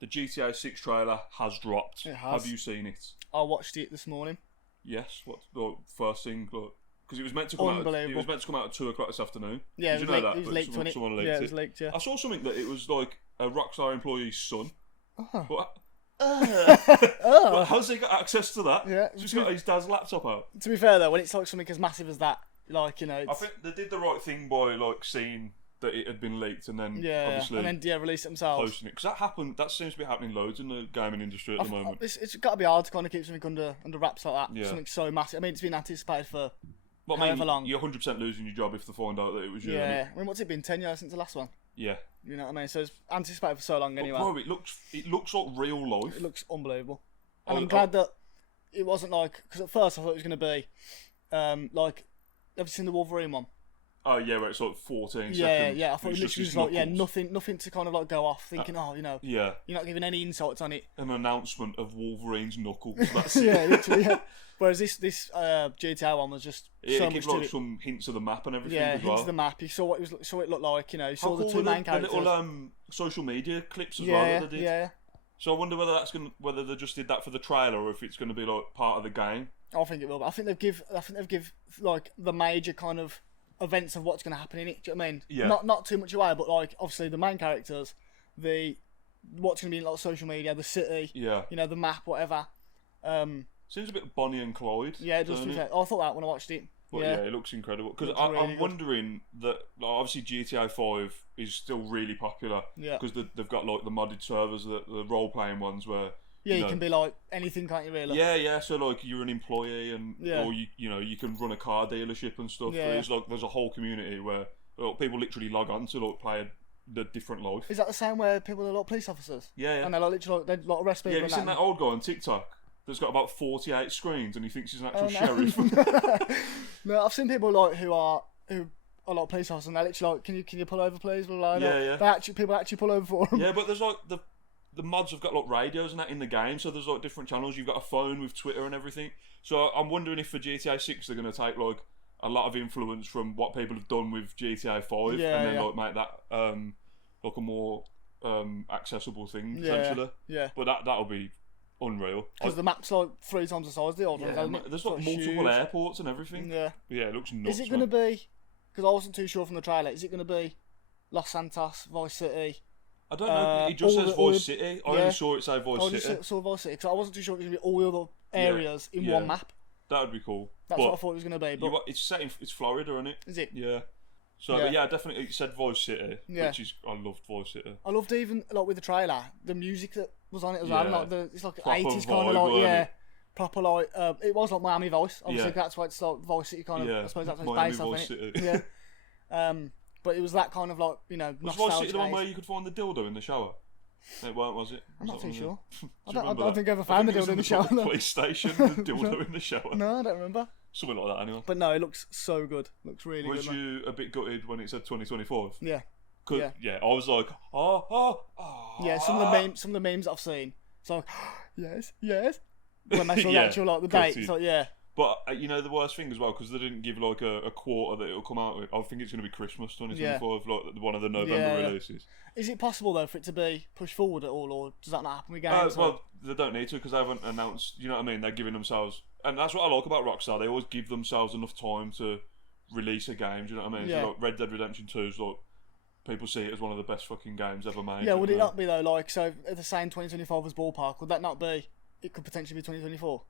the GTA 6 trailer has dropped. It has. Have you seen it? I watched it this morning. Yes. What? First thing, because it was meant to come out. It was meant to come out at 2:00 this afternoon. Yeah, Did you know that? It was leaked, Someone leaked yeah, it. it was leaked. Yeah. I saw something that it was like a Rockstar employee's son. Oh. But, Oh. how's he got access to that? Yeah. He's just got his dad's laptop out. To be fair though, when it's like something as massive as that, like, you know, I think they did the right thing by like seeing that it had been leaked and then obviously and then release it themselves. posting it, because that happened. That seems to be happening loads in the gaming industry at the moment. It's got to be hard to kind of keep something under wraps like that. Yeah. Something so massive. I mean, it's been anticipated for But however long. You're 100% losing your job if they find out that it was you. Yeah. I mean, what's it been? 10 years since the last one. Yeah. You know what I mean? So it's anticipated for so long anyway. Bro, it looks like real life. It looks unbelievable. And I'm glad that it wasn't like, because at first I thought it was going to be like, have you seen the Wolverine one? Oh yeah, where it's like 14 Yeah, seconds. yeah. I thought it literally was like, nothing to kind of like go off, thinking, yeah, you're not giving any insights on it. an announcement of Wolverine's knuckles. That's Yeah, literally. Yeah. Whereas this GTA one was just it. so It much gives to like it. some hints of the map and everything. Yeah, as hints well. of the map. You saw what it looked like. You know, you saw the cool two were main the characters. little social media clips as well Yeah, that they did. yeah. So I wonder whether they just did that for the trailer or if it's going to be like part of the game. I think it will. But I think they've give like the major kind of events of what's going to happen in it. Do you know what I mean? Yeah. Not too much away, but like obviously the main characters, what's going to be in like social media, the city. Yeah. You know, the map, whatever. Seems a bit Bonnie and Clyde. Yeah, it does. doesn't it? I thought that when I watched it. But yeah, it looks incredible. Because Looks really I'm good. wondering that like, obviously GTA 5 is still really popular. Yeah. Because they've got like the modded servers, the role playing ones where. Yeah, you know, can be like anything, can't you? Really? Yeah. So like you're an employee and Yeah. or you can run a car dealership and stuff. Yeah. There's a whole community where people literally log on to like play the different life. Is that the same where people are like police officers? Yeah. And they like literally they like arrest people. Yeah, have you seen that old guy on TikTok that's got about 48 screens and he thinks he's an actual no. sheriff? No, I've seen people like who are like police officers and they're literally like, can you pull over please? Blah, blah, blah. Yeah. People actually pull over for them. Yeah, but there's like the mods have got like radios and that in the game, so there's like different channels. You've got a phone with Twitter and everything. So I'm wondering if for GTA 6 they're going to take like a lot of influence from what people have done with GTA 5 and then like make that like a more accessible thing potentially. Yeah. But that'll be unreal. Because the map's like 3 times the size of the old one. Isn't it? There's It's, like multiple huge. airports and everything. Yeah. Yeah, it looks nuts. Is it going to be? Because I wasn't too sure from the trailer. Is it going to be Los Santos, Vice City? I don't know. It just says Vice City. I yeah. only saw it say Vice I City. just saw Vice City because I wasn't too sure if it was going to be all the other areas in one map. That would be cool. That's what I thought it was going to be. But it's set in Florida, isn't it? is it? Yeah. So Yeah. but yeah, definitely it said Vice City, Yeah. which is I loved Vice City. I loved even like with the trailer, the music that was on it as well. Yeah. Like it's like Proper 80s kind of vibe, like wasn't it? proper like it was like Miami Vice. Obviously Yeah. that's why it's like Vice City kind of. Yeah. I suppose that's what Miami it's based Vice off City. in it. Yeah. But it was that kind of like Was Vice nostalgic. City the one where you could find the dildo in the shower? It weren't, was it? I'm not too sure. I Do you don't remember think I ever that? found the I think dildo in the it shower. was on the though. police station, the dildo in the shower. No, I don't remember. Something like that anyway. But no, it looks so good. Looks really Was good. man. you a bit gutted when it said 2025? Yeah. Yeah, I was like, oh. Yeah, some of the memes I've seen. It's like, yes. When they saw the Yeah, actual like the date, gutted. it's like yeah. But the worst thing as well, because they didn't give like a quarter that it'll come out with. I think it's going to be Christmas 2025, like one of the November releases. Is it possible though for it to be pushed forward at all, or does that not happen with games? Well, they don't need to because they haven't announced. You know what I mean? They're giving themselves, and that's what I like about Rockstar. They always give themselves enough time to release a game. Do you know what I mean? Yeah. So, like Red Dead Redemption 2 is like people see it as one of the best fucking games ever made. Yeah, would it not be though? Like, so if they're saying 2025 was ballpark, would that not be? It could potentially be 2024,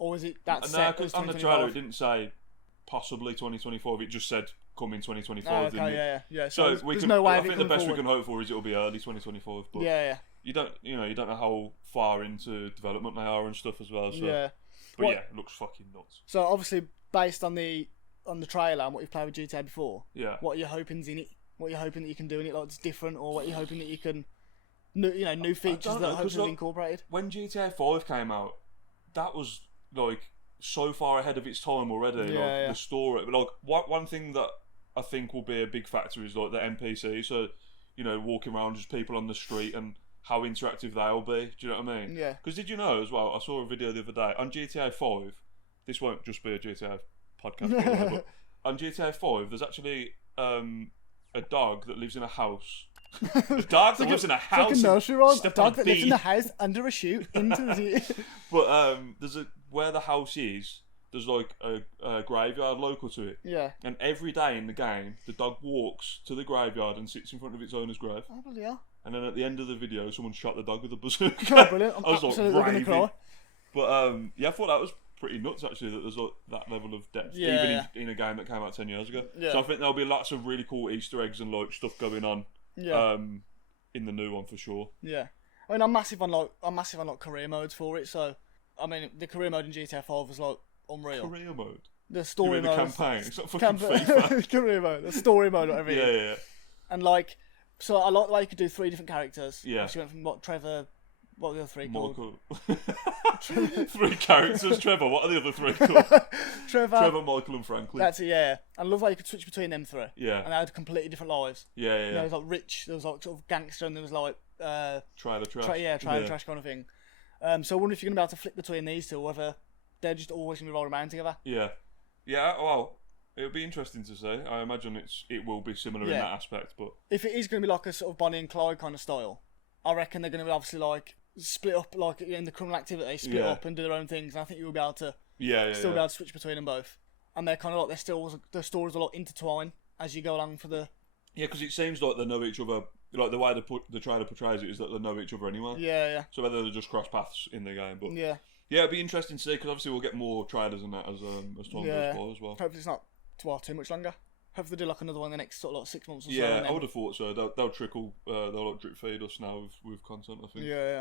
or is it that No, set because as on the 2025? trailer it didn't say possibly 2025. It just said come in 2025. Oh, didn't okay, it? yeah. So there's no way I of it think the coming best forward. we can hope for is it'll be early 2025. But Yeah. you don't know how far into development they are and stuff as well. So. Yeah. But What- yeah, it looks fucking nuts. So obviously, based on the trailer and what you've played with GTA before, Yeah. what are your hopings in it? What are you hoping that you can do in it? Like it's different, or what are you hoping that you can, new features don't that know, 'cause, hopefully like, incorporated? When GTA 5 came out, that was like so far ahead of its time already. Yeah. The story, but like one thing that I think will be a big factor is like the NPC. So walking around just people on the street and how interactive they'll be. Do you know what I mean? Yeah. Because did you know as well? I saw a video the other day on GTA 5. This won't just be a GTA podcast, by the way, but on GTA 5, there's actually a dog that lives in a house A dog that lives in a house. Like a nursery rhyme. A stepped on dog that lives bee. in the house under a chute into the. But where the house is, there's like a graveyard local to it. Yeah. And every day in the game, the dog walks to the graveyard and sits in front of its owner's grave. Oh, bloody hell. And then at the end of the video, someone shot the dog with a bazooka. Oh, brilliant. I'm I was absolutely like, going to cry. But yeah, I thought that was pretty nuts actually, that there's like that level of depth, Yeah. even in a game that came out 10 years ago. Yeah. So I think there'll be lots of really cool Easter eggs and like stuff going on. Yeah. In the new one for sure. Yeah. I mean, I'm massive on like career modes for it. So, I mean, the career mode in GTA 5 was like unreal. Career mode. The story You mean mode. the campaign. It's not fucking FIFA. Career mode. The story mode, whatever it is. Yeah. And like, so I like the way you could do 3 different characters. Yeah. So you went from Trevor. What were the other 3 called? Michael. 3 characters. Trevor. What are the other 3 called? Trevor, Michael, and Franklin. That's it. Yeah. I love how you could switch between them 3. Yeah. And they had completely different lives. Yeah. You know, there was like rich. There was like sort of gangster, and there was like Trailer trash. trailer trash kind of thing. So I wonder if you're gonna be able to flip between these 2, or whether they're just always gonna be rolling around together. Yeah. Well, it'll be interesting to see. I imagine it will be similar in that aspect, but if it is gonna be like a sort of Bonnie and Clyde kind of style, I reckon they're gonna be obviously like split up, like in the criminal activity, split up and do their own things. And I think you'll be able to be able to switch between them both. And they're kind of like their stories are like intertwined as you go along for the. Yeah, because it seems like they know each other. Like the way the trailer portrays it is that they know each other anyway. Yeah. So whether they just cross paths in the game, but yeah, it'd be interesting to see, because obviously we'll get more trailers and that as time goes by as well. Hopefully it's not too much longer. Hopefully they do like another one in the next sort of like 6 months or so. Yeah, I would have thought so. They'll trickle, they'll like drip feed us now with content, I think. Yeah.